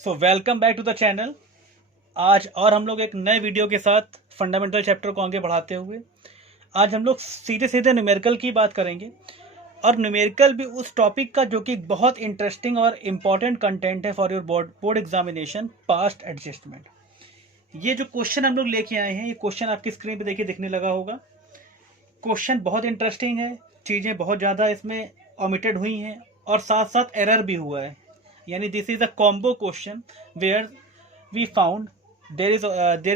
So welcome back to the channel. आज और हम लोग एक नए वीडियो के साथ फंडामेंटल चैप्टर को आगे बढ़ाते हुए आज हम लोग सीधे सीधे न्यूमेरिकल की बात करेंगे। और न्यूमेरिकल भी उस टॉपिक का जो कि बहुत इंटरेस्टिंग और इम्पॉर्टेंट कंटेंट है for your board examination, past adjustment. ये जो क्वेश्चन हम लोग लेके आए हैं, ये क्वेश्चन आपकी स्क्रीन पे देखिए दिखने लगा होगा। क्वेश्चन बहुत इंटरेस्टिंग है, चीज़ें बहुत ज़्यादा इसमें ओमिटेड हुई हैं और साथ साथ एरर भी हुआ है। यानी this is a combo question where we found there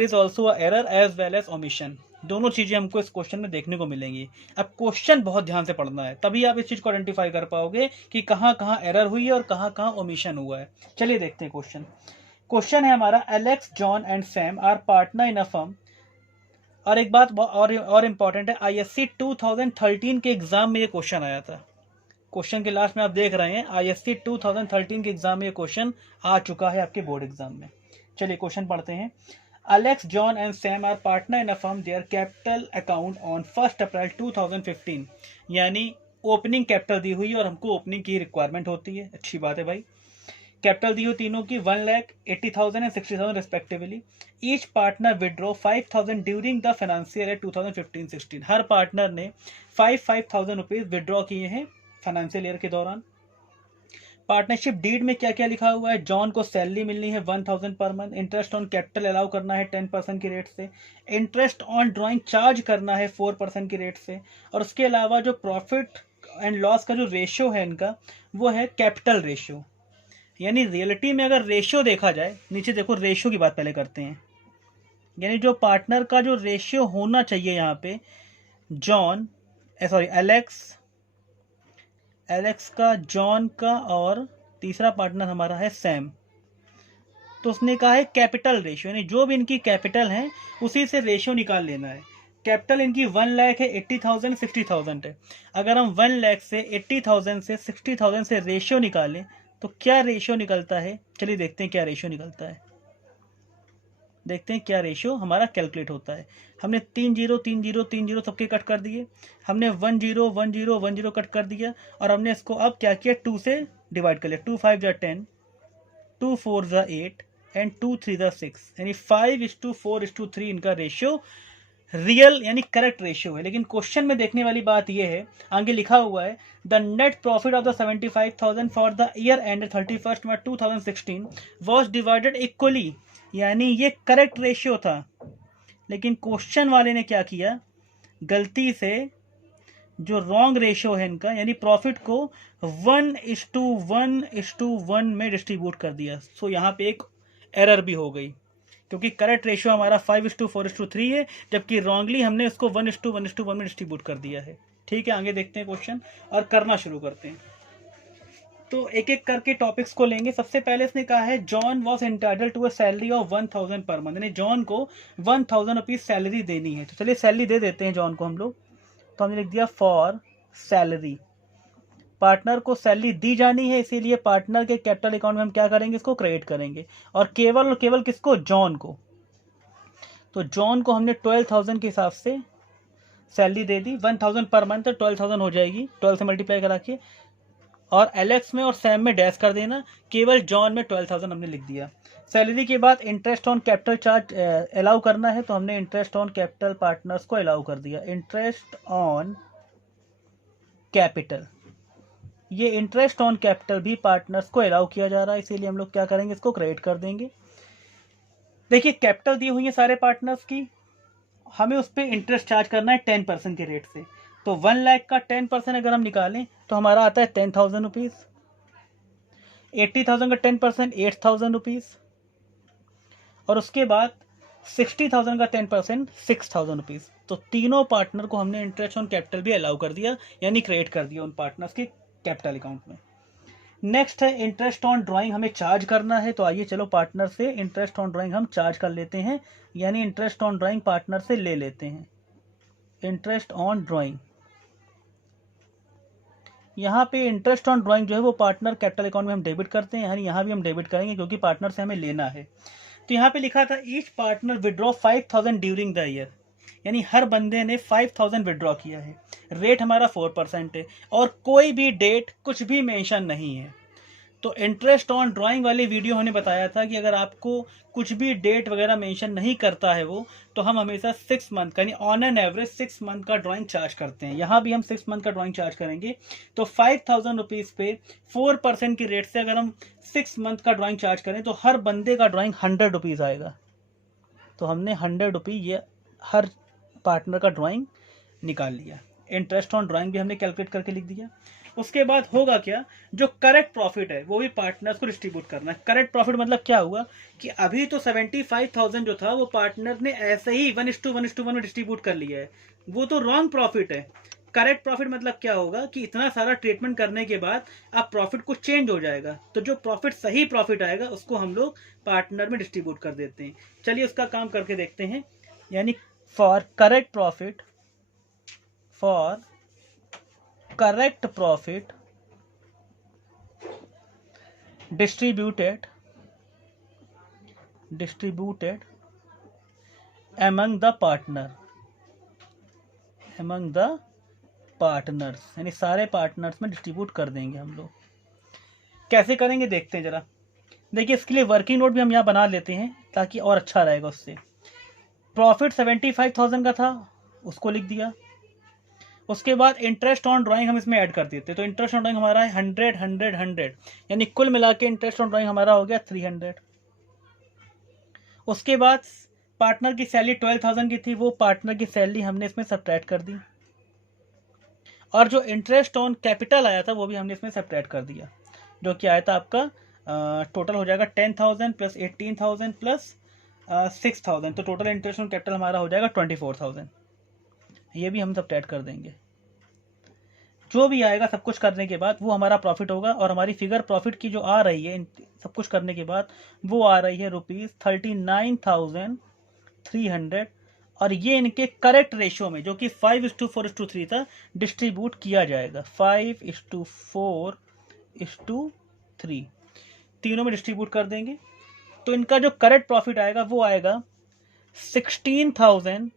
is also a error as well as omission. दोनों चीज़ें हमको इस क्वेश्चन में देखने को मिलेंगी। अब क्वेश्चन बहुत ध्यान से पढ़ना है, तभी आप इस चीज़ को आइडेंटिफाई कर पाओगे कि कहाँ कहाँ एरर हुई है और कहाँ कहाँ ओमिशन हुआ है। चलिए देखते हैं क्वेश्चन। क्वेश्चन है हमारा, Alex, John and Sam are partner in a firm. और एक बात और इम्पॉर्टेंट है, आईएससी 2013 के एग्जाम में ये क्वेश्चन आया था। क्वेश्चन के लास्ट में आप देख रहे हैं आईएससी 2013 के एग्जाम में ये क्वेश्चन आ चुका है आपके बोर्ड एग्जाम में। चलिए क्वेश्चन पढ़ते हैं। Alex, John and Sam are partner in a firm, their capital account on 1 April 2015। यानी ओपनिंग कैपिटल दी हुई है और हमको ओपनिंग की रिक्वायरमेंट होती है। अच्छी बात है भाई। कैपिटल दी हुई तीनों की 1,80,000 and 60,000 respectively. Each partner withdraw 5,000 during the financial year 2015-16। Her partner ने 5,000 रुपीज विड्रॉ किए हैं फाइनेंशियल ईयर के दौरान। पार्टनरशिप डीड में क्या क्या लिखा हुआ है? जॉन को सैलरी मिलनी है 1,000 per month. Interest on capital allow करना है 10% की रेट से। इंटरेस्ट ऑन ड्राइंग चार्ज करना है 4% की रेट से। और उसके अलावा जो प्रॉफिट एंड लॉस का जो रेशियो है इनका, वो है कैपिटल रेशियो। यानी रियलिटी में अगर रेशियो देखा जाए, नीचे देखो रेशियो की बात पहले करते हैं। यानी जो पार्टनर का जो रेशियो होना चाहिए यहाँ पे, जॉन एलेक्स का, जॉन का और तीसरा पार्टनर हमारा है सैम। तो उसने कहा है कैपिटल रेशियो, यानी जो भी इनकी कैपिटल है उसी से रेशियो निकाल लेना है। कैपिटल इनकी 1 लाख है, 80,000 60,000 है। अगर हम 1 लाख से 80,000 से 60,000 से रेशियो निकालें तो क्या रेशियो निकलता है? चलिए देखते हैं क्या रेशियो निकलता है। देखते हैं क्या रेशियो हमारा कैलकुलेट होता है। हमने 3 0 3 0 3 0 सबके कट कर दिए। हमने 1 0 1 0 1 0 कट कर दिया। और हमने इसको अब क्या किया, 2 से डिवाइड कर लिया। 2 5 जा 10, 2 4 जा 8 एंड 2 3 जा 6। यानी 5:4:3 इनका रेशियो रियल यानी करेक्ट रेशियो है। लेकिन क्वेश्चन में देखने वाली बात यह है, आगे लिखा हुआ है the net profit of the 75,000 for the year and 31 March 2016 was divided equally. यानी ये करेक्ट रेशियो था, लेकिन क्वेश्चन वाले ने क्या किया, गलती से जो रॉन्ग रेशियो है इनका, यानी प्रॉफिट को 1:1:1 में डिस्ट्रीब्यूट कर दिया। सो यहाँ पे एक एरर भी हो गई, क्योंकि करेक्ट रेशियो हमारा 5:4:3 है, जबकि रॉन्गली हमने उसको 1:1:1 में डिस्ट्रीब्यूट कर दिया है। ठीक है, आगे देखते हैं क्वेश्चन और करना शुरू करते हैं। तो एक एक करके टॉपिक्स को लेंगे। सबसे पहले इसने कहा है John was entitle to a salary of 1,000 per month, यानी जॉन को 1,000 रुपीज सैलरी देनी है। तो चलिए सैलरी दे देते हैं जॉन को हम लोग। तो हमने लिख दिया फॉर सैलरी। पार्टनर को सैलरी दी जानी है, इसीलिए पार्टनर के कैपिटल अकाउंट में हम क्या करेंगे, इसको क्रेडिट करेंगे। और केवल किसको, जॉन को। तो जॉन को हमने 12,000 के हिसाब से सैलरी दे दी। 1,000 पर मंथ, 12,000 हो जाएगी 12 से मल्टीप्लाई करा के। और एलेक्स में और सैम में डैश कर देना, केवल जॉन में 12,000 हमने लिख दिया। सैलरी के बाद interest on capital charge allow करना है, तो हमने इंटरेस्ट ऑन कैपिटल पार्टनर्स को अलाउ कर दिया। इंटरेस्ट ऑन कैपिटल, ये इंटरेस्ट ऑन कैपिटल भी पार्टनर्स को अलाउ किया जा रहा है, इसीलिए हम लोग क्या करेंगे, इसको क्रेडिट कर देंगे। देखिए कैपिटल दी हुई है सारे पार्टनर्स की, हमें उस पर इंटरेस्ट चार्ज करना है 10% के रेट से। तो 1 लाख का 10% अगर हम निकालें तो हमारा आता है 10,000 रुपीज़। 80,000 का 10% 8,000 रुपीज़। और उसके बाद 60,000 का 10% 6,000 रुपीज़। तो तीनों पार्टनर को हमने इंटरेस्ट ऑन कैपिटल भी अलाउ कर दिया, यानी क्रिएट कर दिया उन पार्टनर्स के कैपिटल अकाउंट में। नेक्स्ट है इंटरेस्ट ऑन ड्राइंग, हमें चार्ज करना है। तो आइए चलो पार्टनर से इंटरेस्ट ऑन ड्राइंग हम चार्ज कर लेते हैं, यानी इंटरेस्ट ऑन ड्राइंग पार्टनर से ले लेते हैं। इंटरेस्ट ऑन ड्राइंग, यहाँ पे इंटरेस्ट ऑन ड्राइंग जो है वो पार्टनर कैपिटल अकाउंट में हम डेबिट करते हैं, यानी यहाँ भी हम डेबिट करेंगे क्योंकि पार्टनर से हमें लेना है। तो यहाँ पे लिखा था each partner withdraw 5,000 during the year, यानी हर बंदे ने 5,000 विड्रॉ किया है। रेट हमारा 4% है और कोई भी डेट कुछ भी मेंशन नहीं है। तो इंटरेस्ट ऑन ड्राइंग वाली वीडियो हमने बताया था कि अगर आपको कुछ भी डेट वगैरह मेंशन नहीं करता है वो, तो हम हमेशा 6 मंथ का यानी ऑन एन एवरेज 6 मंथ का ड्राइंग चार्ज करते हैं। यहाँ भी हम 6 मंथ का ड्राइंग चार्ज करेंगे। तो 5000 रुपीज़ पे 4% की रेट से अगर हम 6 मंथ का ड्राइंग चार्ज करें तो हर बंदे का ड्राइंग 100 रुपीज़ आएगा। तो हमने 100 रुपये ये हर पार्टनर का ड्राइंग निकाल लिया। इंटरेस्ट ऑन ड्राइंग भी हमने कैलकुलेट करके लिख दिया। उसके बाद होगा क्या, जो करेक्ट प्रॉफिट है वो भी पार्टनर्स को डिस्ट्रीब्यूट करना है। करेक्ट प्रॉफिट मतलब क्या हुआ कि अभी तो 75,000 जो था वो पार्टनर ने ऐसे ही 1:1 में डिस्ट्रीब्यूट कर लिया है, वो तो रॉन्ग प्रॉफिट है। करेक्ट प्रॉफिट मतलब क्या होगा कि इतना सारा ट्रीटमेंट करने के बाद अब प्रॉफिट कुछ चेंज हो जाएगा, तो जो प्रॉफिट सही प्रॉफिट आएगा उसको हम लोग पार्टनर में डिस्ट्रीब्यूट कर देते हैं। चलिए उसका काम करके देखते हैं। यानी for correct profit distributed among the partners, यानी सारे पार्टनर्स में डिस्ट्रीब्यूट कर देंगे हम लोग। कैसे करेंगे देखते हैं जरा। देखिए इसके लिए वर्किंग नोट भी हम यहाँ बना लेते हैं ताकि और अच्छा रहेगा उससे। प्रॉफिट 75,000 का था, उसको लिख दिया। उसके बाद इंटरेस्ट ऑन ड्राइंग हम इसमें ऐड कर देते। तो इंटरेस्ट ऑन ड्राइंग हमारा है 100 यानी कुल मिला के इंटरेस्ट ऑन ड्राइंग हमारा हो गया 300। उसके बाद पार्टनर की सैलरी 12,000 की थी, वो पार्टनर की सैलरी हमने इसमें सब्ट्रैक्ट कर दी। और जो इंटरेस्ट ऑन कैपिटल आया था वो भी हमने इसमें सब्ट्रैक्ट कर दिया, जो कि आया था आपका टोटल हो जाएगा 10,000 प्लस 18,000 प्लस 6,000। तो टोटल इंटरेस्ट ऑन कैपिटल हमारा हो जाएगा 24,000। ये भी हम सब्ट्रैक्ट कर देंगे। जो भी आएगा सब कुछ करने के बाद वो हमारा प्रॉफिट होगा। और हमारी फिगर प्रॉफिट की जो आ रही है सब कुछ करने के बाद वो आ रही है ₹39,300। और ये इनके करेक्ट रेशियो में, जो कि 5:4:3 था, डिस्ट्रीब्यूट किया जाएगा। 5:4:3 तीनों में डिस्ट्रीब्यूट कर देंगे। तो इनका जो करेक्ट प्रॉफिट आएगा वो आएगा 16,000।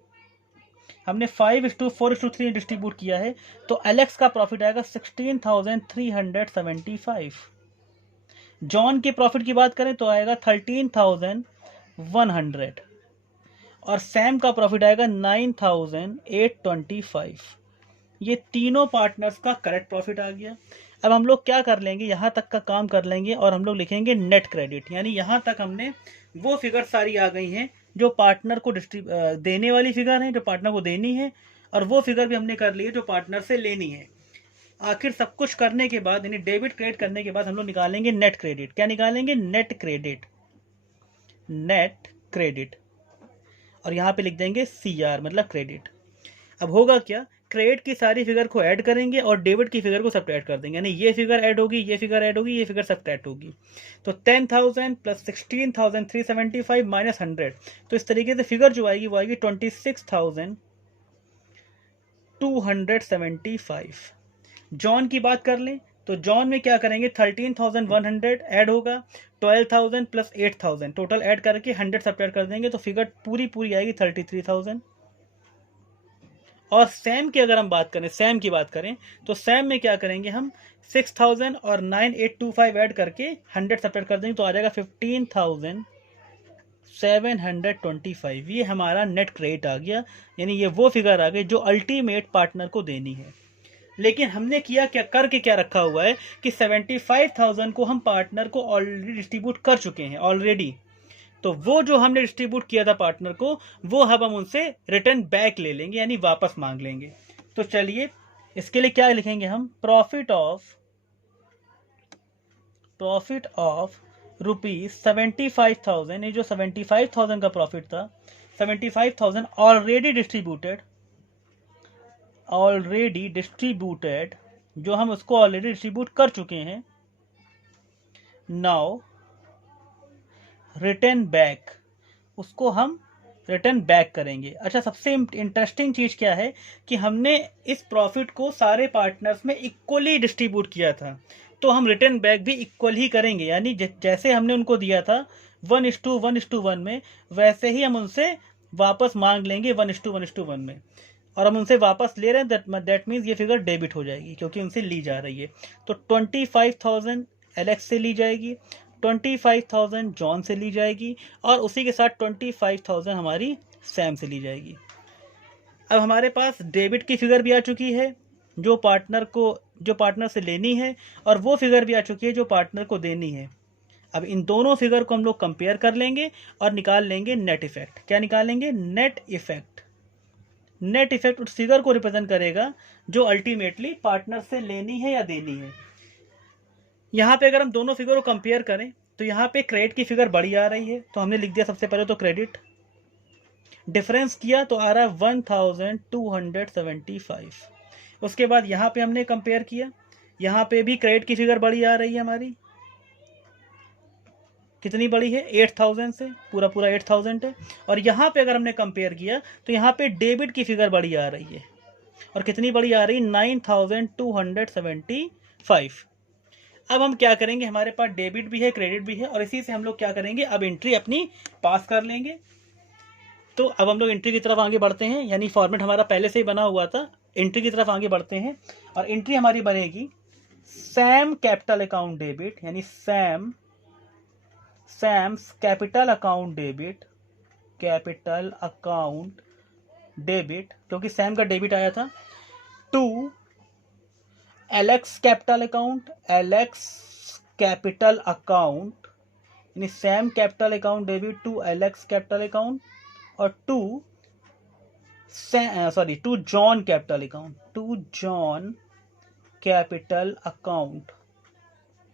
हमने 5:4:3 डिस्ट्रीब्यूट किया है, तो एलेक्स का प्रॉफिट आएगा 16,375। जॉन के प्रॉफिट की बात करें तो आएगा 13,100। और सैम का प्रॉफिट आएगा 9,825। ये तीनों पार्टनर्स का करेक्ट प्रॉफिट आ गया। अब हम लोग क्या कर लेंगे, यहाँ तक का काम कर लेंगे और हम लोग लिखेंगे नेट क्रेडिट। यानी यहाँ तक हमने वो फिगर सारी आ गई हैं जो पार्टनर को देने वाली फिगर है, जो पार्टनर को देनी है, और वो फिगर भी हमने कर ली है जो पार्टनर से लेनी है। आखिर सब कुछ करने के बाद, यानी डेबिट क्रेडिट करने के बाद हम लोग निकालेंगे नेट क्रेडिट। क्या निकालेंगे? Net credit. और यहाँ पे लिख देंगे CR मतलब क्रेडिट। अब होगा क्या, क्रेडिट की सारी फिगर को ऐड करेंगे और डेबिट की फिगर को सब्ट्रैक्ट कर देंगे। यानी ये फिगर ऐड होगी, ये फिगर ऐड होगी, ये फिगर सब्ट्रैक्ट होगी। तो 10,000 प्लस 16,375 माइनस 100। तो इस तरीके से फिगर जो आएगी वो आएगी 26,275। जॉन की बात कर लें तो जॉन में क्या करेंगे, 13,100 ऐड होगा, 12,000 प्लस 8,000 टोटल ऐड करके 100 सब्ट्रैक्ट कर देंगे, तो फिगर पूरी आएगी 33,000। और सैम की अगर हम बात करें, सैम की बात करें तो सैम में क्या करेंगे, हम 6,000 और 9,825 ऐड करके 100 सब्ट्रैक्ट कर देंगे, तो आ जाएगा 15,725। ये हमारा नेट क्रेडिट आ गया। यानी ये वो फिगर आ गई जो अल्टीमेट पार्टनर को देनी है। लेकिन हमने किया क्या, करके क्या रखा हुआ है कि 75,000 को हम पार्टनर को ऑलरेडी डिस्ट्रीब्यूट कर चुके हैं ऑलरेडी। तो वो जो हमने डिस्ट्रीब्यूट किया था पार्टनर को, वो अब हम उनसे रिटर्न बैक ले लेंगे, यानी वापस मांग लेंगे। तो चलिए इसके लिए क्या लिखेंगे हम, प्रॉफिट ऑफ ₹75,000। ये जो 75,000 का प्रॉफिट था, 75,000 ऑलरेडी डिस्ट्रीब्यूटेड, जो हम उसको ऑलरेडी डिस्ट्रीब्यूट कर चुके हैं। नाउ रिटर्न बैक, उसको हम रिटर्न बैक करेंगे। अच्छा, सबसे इंटरेस्टिंग चीज़ क्या है कि हमने इस प्रॉफिट को सारे पार्टनर्स में इक्वली डिस्ट्रीब्यूट किया था, तो हम रिटर्न बैक भी इक्वल ही करेंगे। यानी जैसे हमने उनको दिया था 1:1:1 में, वैसे ही हम उनसे वापस मांग लेंगे 1:1:1 में। और हम उनसे वापस ले रहे हैं, दैट मीन्स ये फिगर डेबिट हो जाएगी क्योंकि उनसे ली जा रही है। तो 25,000 एलेक्स से ली जाएगी, 25,000 जॉन से ली जाएगी और उसी के साथ 25,000 हमारी सैम से ली जाएगी। अब हमारे पास डेबिट की फिगर भी आ चुकी है जो पार्टनर से लेनी है, और वो फिगर भी आ चुकी है जो पार्टनर को देनी है। अब इन दोनों फिगर को हम लोग कंपेयर कर लेंगे और निकाल लेंगे नेट इफेक्ट। क्या निकालेंगे? Net effect. नेट इफेक्ट उस फिगर को रिप्रेजेंट करेगा जो अल्टीमेटली पार्टनर से लेनी है या देनी है। यहाँ पे अगर हम दोनों फिगर को कंपेयर करें तो यहाँ पे क्रेडिट की फिगर बड़ी आ रही है, तो हमने लिख दिया सबसे पहले तो क्रेडिट। डिफरेंस किया तो आ रहा है 1275। उसके बाद यहाँ पे हमने कंपेयर किया, यहाँ पे भी क्रेडिट की फिगर बड़ी आ रही है हमारी। कितनी बड़ी है? 8000 से, पूरा 8000 है। और यहाँ पे अगर हमने कंपेयर किया तो यहाँ पे डेबिट की फिगर बड़ी आ रही है, और कितनी बड़ी आ रही? 9275। अब हम क्या करेंगे, हमारे पास डेबिट भी है क्रेडिट भी है, और इसी से हम लोग क्या करेंगे, अब एंट्री अपनी पास कर लेंगे। तो अब हम लोग एंट्री की तरफ आगे बढ़ते हैं, यानी फॉर्मेट हमारा पहले से ही बना हुआ था। एंट्री की तरफ आगे बढ़ते हैं और एंट्री हमारी बनेगी सैम कैपिटल अकाउंट डेबिट, यानी सैम्स कैपिटल अकाउंट डेबिट, क्योंकि सैम का डेबिट आया था, टू एलेक्स कैपिटल अकाउंट, यानी Sam capital account debit to Alex capital account, और to John capital account.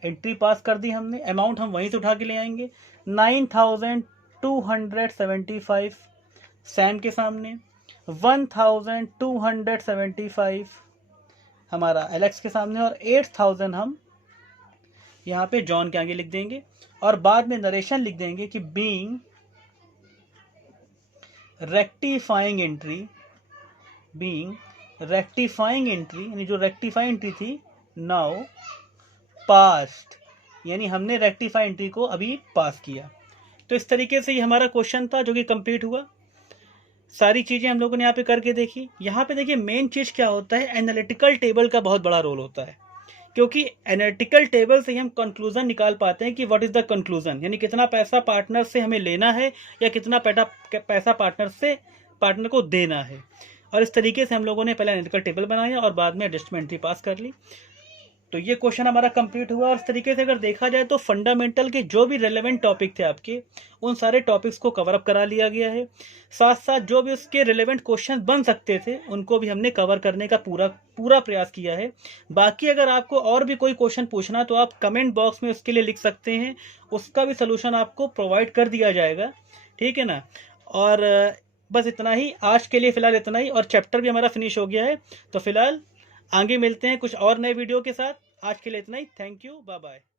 Entry pass कर दी हमने। अमाउंट हम वहीं से उठा के ले आएंगे, 9275 सैम के सामने, 1275 हमारा एलेक्स के सामने, और 8000 हम यहाँ पे जॉन के आगे लिख देंगे। और बाद में नरेशन लिख देंगे कि बीइंग रेक्टिफाइंग एंट्री, यानी जो रेक्टिफाई एंट्री थी, नाउ पास्ट, यानी हमने रेक्टिफाई एंट्री को अभी पास किया। तो इस तरीके से ये हमारा क्वेश्चन था जो कि कंप्लीट हुआ। सारी चीज़ें हम लोगों ने यहाँ पे करके देखी। यहाँ पे देखिए मेन चीज़ क्या होता है, एनालिटिकल टेबल का बहुत बड़ा रोल होता है, क्योंकि एनालिटिकल टेबल से ही हम कंक्लूजन निकाल पाते हैं कि व्हाट इज़ द कंक्लूजन, यानी कितना पैसा पार्टनर से हमें लेना है या कितना पैसा पार्टनर को देना है। और इस तरीके से हम लोगों ने पहले एनालिटिकल टेबल बनाया और बाद में एडजस्टमेंट एंट्री पास कर ली। तो ये क्वेश्चन हमारा कंप्लीट हुआ। और इस तरीके से अगर देखा जाए तो फंडामेंटल के जो भी रेलेवेंट टॉपिक थे आपके, उन सारे टॉपिक्स को कवर अप करा लिया गया है। साथ साथ जो भी उसके रेलेवेंट क्वेश्चन बन सकते थे उनको भी हमने कवर करने का पूरा प्रयास किया है। बाकी अगर आपको और भी कोई क्वेश्चन पूछना तो आप कमेंट बॉक्स में उसके लिए लिख सकते हैं, उसका भी सोल्यूशन आपको प्रोवाइड कर दिया जाएगा, ठीक है ना। और बस इतना ही आज के लिए, फ़िलहाल इतना ही। और चैप्टर भी हमारा फिनिश हो गया है, तो फिलहाल आगे मिलते हैं कुछ और नए वीडियो के साथ। आज के लिए इतना ही। Thank you, bye bye.